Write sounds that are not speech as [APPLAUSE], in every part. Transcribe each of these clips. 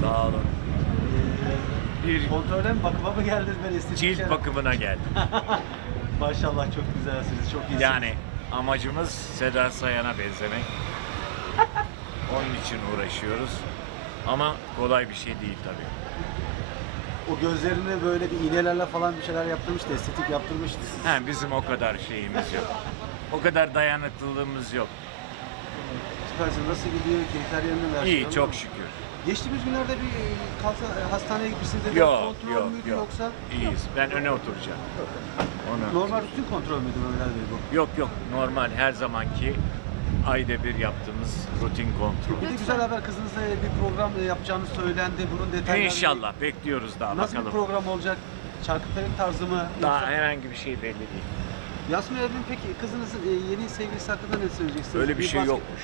Sağ olun. Bir kontrole mi bakıma mı geldiniz böyle estetik cilt bakımına geldim. [LAUGHS] Maşallah çok güzelsiniz. Çok iyisiniz. Yani amacımız Seda Sayan'a benzemek. Onun için uğraşıyoruz. Ama kolay bir şey değil tabii. O gözlerine böyle bir iğnelerle falan bir şeyler yaptırmıştı. Estetik yaptırmıştı siz. He, bizim o kadar şeyimiz yok. O kadar dayanıklılığımız yok. Süpersiniz. Nasıl gidiyor? Keyifler yerinde mi? İyi çok şükür. Geçtiğimiz günlerde bir kalsa, hastaneye gitmişsiniz. dediler. Yok kontrol yok müydü yok. yoksa? İyiyiz. Ben öne oturacağım. Onu. Normal rutin kontrol müydü Mehmet Bey bu? Yok yok normal her zamanki ayda bir yaptığımız rutin kontrol. Bir de güzel haber kızınızla bir program e, yapacağını söylendi. Bunun detaylarını... İnşallah bekliyoruz daha Nasıl bir bakalım. program olacak? Şarkıfelek tarzı mı? Daha Yoksa... herhangi bir şey belli değil. Yasmin Erbil peki kızınızın e, yeni sevgilisi hakkında ne söyleyeceksiniz? Öyle bir şey bahset- yokmuş.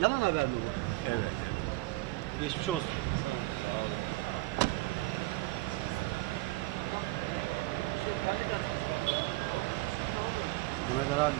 Yalan haber mi bu? Evet. Geçmiş olsun. Mehmet abi.